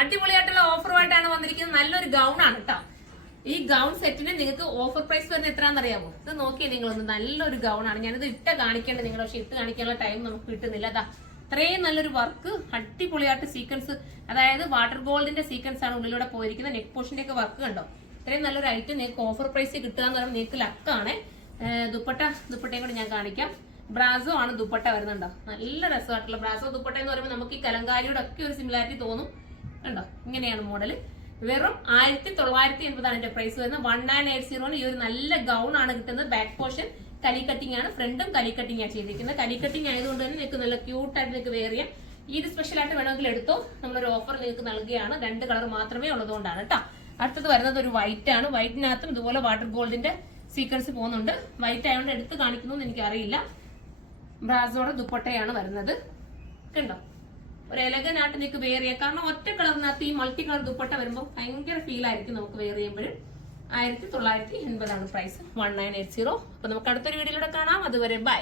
അടിപൊളിയായിട്ടുള്ള ഓഫറുമായിട്ടാണ് വന്നിരിക്കുന്നത്. നല്ലൊരു ഗൗൺ ആണ് കേട്ടോ. ഈ ഗൗൺ സെറ്റിന് നിങ്ങൾക്ക് ഓഫർ പ്രൈസ് വരുന്നത് എത്രയാണെന്ന് അറിയാമോ? ഇത് നോക്കിയേ നിങ്ങളൊന്ന്. നല്ലൊരു ഗൗൺ ആണ്. ഞാനിത് കാണിക്കേണ്ടത് നിങ്ങൾ, പക്ഷെ ഇട്ട് കാണിക്കാനുള്ള ടൈം നമുക്ക് കിട്ടുന്നില്ല. അതാ അത്രയും നല്ലൊരു വർക്ക്, അടിപൊളിയായിട്ട് സീക്വൻസ്, അതായത് വാട്ടർ ഗോൾഡിന്റെ സീക്വൻസ് ആണ് ഉള്ളിലൂടെ പോയിരിക്കുന്നത്. നെക്ക് പോർഷന്റെ ഒക്കെ വർക്ക് കണ്ടോ? ഇത്രയും നല്ലൊരു ഐറ്റം നിങ്ങൾക്ക് ഓഫർ പ്രൈസ് കിട്ടുക എന്ന് പറയുമ്പോൾ നിങ്ങൾക്ക് ലക്കാണ്. ദുപ്പട്ടയും കൂടെ ഞാൻ കാണിക്കാം. ബ്രാസോ ആണ് ദുപ്പട്ട വരുന്നുണ്ടോ? നല്ല രസമായിട്ടുള്ള ബ്രാസോ ദുപ്പട്ട എന്ന് പറയുമ്പോൾ നമുക്ക് ഈ കലങ്കാരിയുടെ ഒക്കെ ഒരു സിമിലാരിറ്റി തോന്നും. കണ്ടോ? ഇങ്ങനെയാണ് മോഡൽ. വെറും 1980 എന്റെ പ്രൈസ് വരുന്നത്. 1980 ഈ ഒരു നല്ല ഗൗൺ ആണ് കിട്ടുന്നത്. ബാക്ക് പോർഷൻ കലി കട്ടിംഗ് ആണ്, ഫ്രണ്ടും കലി കട്ടിംഗ് ആണ് ചെയ്തിരിക്കുന്നത്. കലി കട്ടിംഗ് ആയതുകൊണ്ട് തന്നെ നിങ്ങൾക്ക് നല്ല ക്യൂട്ടായിട്ട് നിങ്ങൾക്ക് വെയർ ചെയ്യാം. ഇത് സ്പെഷ്യൽ ആയിട്ട് വേണമെങ്കിൽ എടുത്തോ. നമ്മളൊരു ഓഫർ നിങ്ങൾക്ക് നൽകുകയാണ്. 2 കളർ മാത്രമേ ഉള്ളതുകൊണ്ടാണ് കേട്ടോ. അടുത്തത് വരുന്നത് ഒരു വൈറ്റ് ആണ്. വൈറ്റിനകത്തും ഇതുപോലെ വാട്ടർ ഗോൾഡിന്റെ സീക്വൻസ് പോകുന്നുണ്ട്. വൈറ്റ് ആയതുകൊണ്ട് എടുത്ത് കാണിക്കുന്നു എന്ന് എനിക്കറിയില്ല. ബ്രാസോടെ ദുപ്പട്ടയാണ് വരുന്നത്. കണ്ടോ? ഒരു എലഗൻ ആയിട്ട് നിങ്ങൾക്ക് വെയർ ചെയ്യാം. കാരണം ഒറ്റ കളറിനകത്ത് ഈ മൾട്ടി കളർ ദുപ്പട്ട വരുമ്പോൾ ഭയങ്കര ഫീൽ ആയിരിക്കും നമുക്ക് വെയർ ചെയ്യുമ്പോഴും. 1980 ആണ് പ്രൈസ്. 1980. അപ്പൊ നമുക്ക് അടുത്തൊരു വീഡിയോയിലൂടെ കാണാം. അതുവരെ ബൈ.